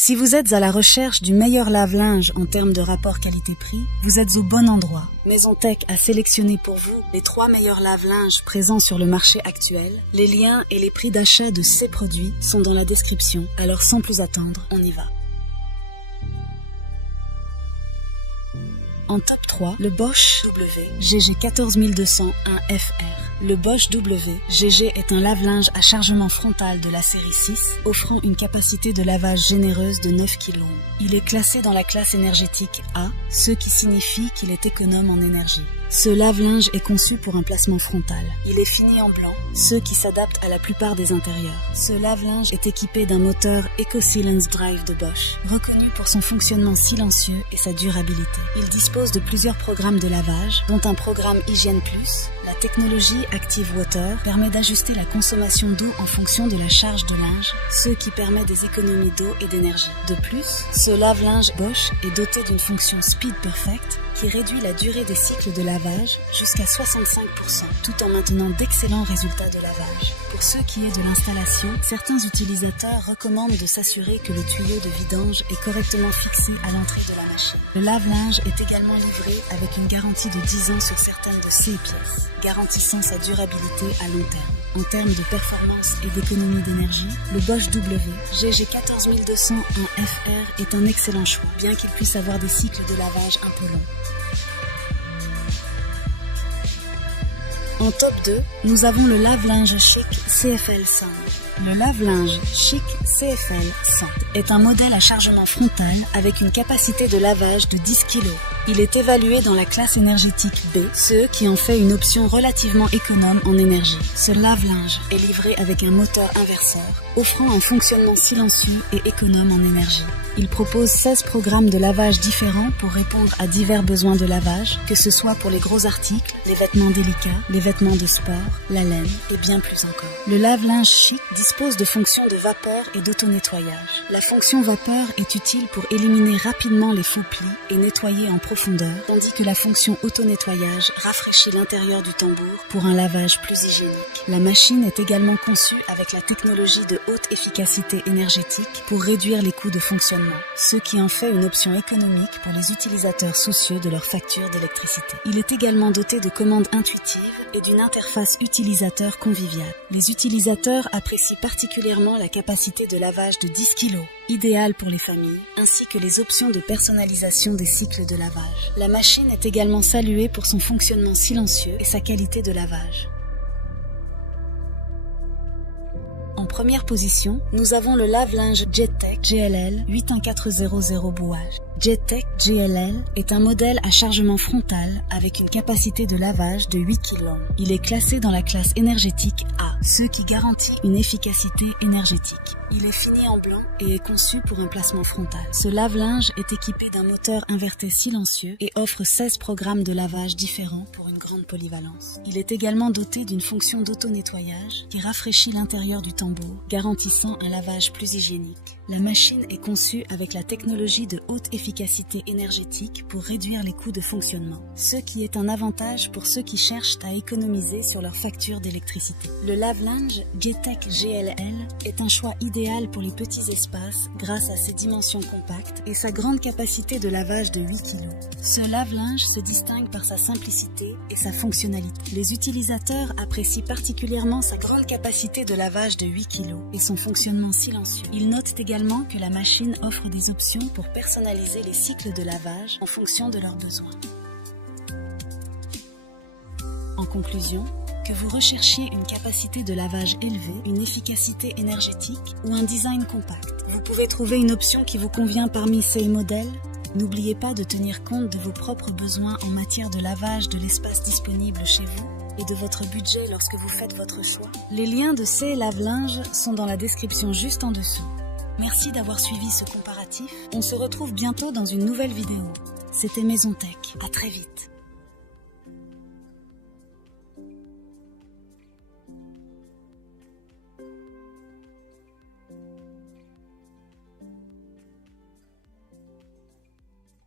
Si vous êtes à la recherche du meilleur lave-linge en termes de rapport qualité-prix, vous êtes au bon endroit. Maison-Tech a sélectionné pour vous les 3 meilleurs lave-linges présents sur le marché actuel. Les liens et les prix d'achat de ces produits sont dans la description. Alors sans plus attendre, on y va. En top 3, le Bosch W GG14201 FR. Le Bosch W GG est un lave-linge à chargement frontal de la série 6, offrant une capacité de lavage généreuse de 9 kg. Il est classé dans la classe énergétique A, ce qui signifie qu'il est économe en énergie. Ce lave-linge est conçu pour un placement frontal. Il est fini en blanc, ce qui s'adapte à la plupart des intérieurs. Ce lave-linge est équipé d'un moteur EcoSilence Drive de Bosch, reconnu pour son fonctionnement silencieux et sa durabilité. Il dispose de plusieurs programmes de lavage, dont un programme Hygiène Plus. La technologie Active Water permet d'ajuster la consommation d'eau en fonction de la charge de linge, ce qui permet des économies d'eau et d'énergie. De plus, ce lave-linge Bosch est doté d'une fonction Speed Perfect qui réduit la durée des cycles de lavage jusqu'à 65%, tout en maintenant d'excellents résultats de lavage. Pour ce qui est de l'installation, certains utilisateurs recommandent de s'assurer que le tuyau de vidange est correctement fixé à l'entrée de la machine. Le lave-linge est également livré avec une garantie de 10 ans sur certaines de ses pièces, garantissant sa durabilité à long terme. En termes de performance et d'économie d'énergie, le Bosch W GG14201 FR est un excellent choix, bien qu'il puisse avoir des cycles de lavage un peu longs. En top 2, nous avons le lave-linge Chic CFL 100. Le lave-linge Chic CFL 100 est un modèle à chargement frontal avec une capacité de lavage de 10 kg. Il est évalué dans la classe énergétique B, ce qui en fait une option relativement économe en énergie. Ce lave-linge est livré avec un moteur inverseur, offrant un fonctionnement silencieux et économe en énergie. Il propose 16 programmes de lavage différents pour répondre à divers besoins de lavage, que ce soit pour les gros articles, les vêtements délicats, les vêtements de sport, la laine et bien plus encore. Le lave-linge Chic dispose de fonctions de vapeur et d'auto-nettoyage. La fonction vapeur est utile pour éliminer rapidement les faux plis et nettoyer en profondeur, tandis que la fonction auto-nettoyage rafraîchit l'intérieur du tambour pour un lavage plus hygiénique. La machine est également conçue avec la technologie de haute efficacité énergétique pour réduire les coûts de fonctionnement, ce qui en fait une option économique pour les utilisateurs soucieux de leur facture d'électricité. Il est également doté de commandes intuitives et d'une interface utilisateur conviviale. Les utilisateurs apprécient particulièrement la capacité de lavage de 10 kg, idéale pour les familles, ainsi que les options de personnalisation des cycles de lavage. La machine est également saluée pour son fonctionnement silencieux et sa qualité de lavage. En première position, nous avons le lave-linge Jettech GLL 81400 bouage. Jettech GLL est un modèle à chargement frontal avec une capacité de lavage de 8 kg. Il est classé dans la classe énergétique A, ce qui garantit une efficacité énergétique. Il est fini en blanc et est conçu pour un placement frontal. Ce lave-linge est équipé d'un moteur inverté silencieux et offre 16 programmes de lavage différents pour une grande polyvalence. Il est également doté d'une fonction d'auto-nettoyage qui rafraîchit l'intérieur du tambour, garantissant un lavage plus hygiénique. La machine est conçue avec la technologie de haute efficacité énergétique pour réduire les coûts de fonctionnement, ce qui est un avantage pour ceux qui cherchent à économiser sur leur facture d'électricité. Le lave-linge Jettech GLL est un choix idéal pour les petits espaces grâce à ses dimensions compactes et sa grande capacité de lavage de 8 kg. Ce lave-linge se distingue par sa simplicité et sa fonctionnalité. Les utilisateurs apprécient particulièrement sa grande capacité de lavage de 8 kg et son fonctionnement silencieux. Ils notent également que la machine offre des options pour personnaliser les cycles de lavage en fonction de leurs besoins. En conclusion, que vous recherchiez une capacité de lavage élevée, une efficacité énergétique ou un design compact, vous pouvez trouver une option qui vous convient parmi ces modèles. N'oubliez pas de tenir compte de vos propres besoins en matière de lavage de l'espace disponible chez vous et de votre budget lorsque vous faites votre choix. Les liens de ces lave-linges sont dans la description juste en dessous. Merci d'avoir suivi ce comparatif. On se retrouve bientôt dans une nouvelle vidéo. C'était Maison-Tech. À très vite.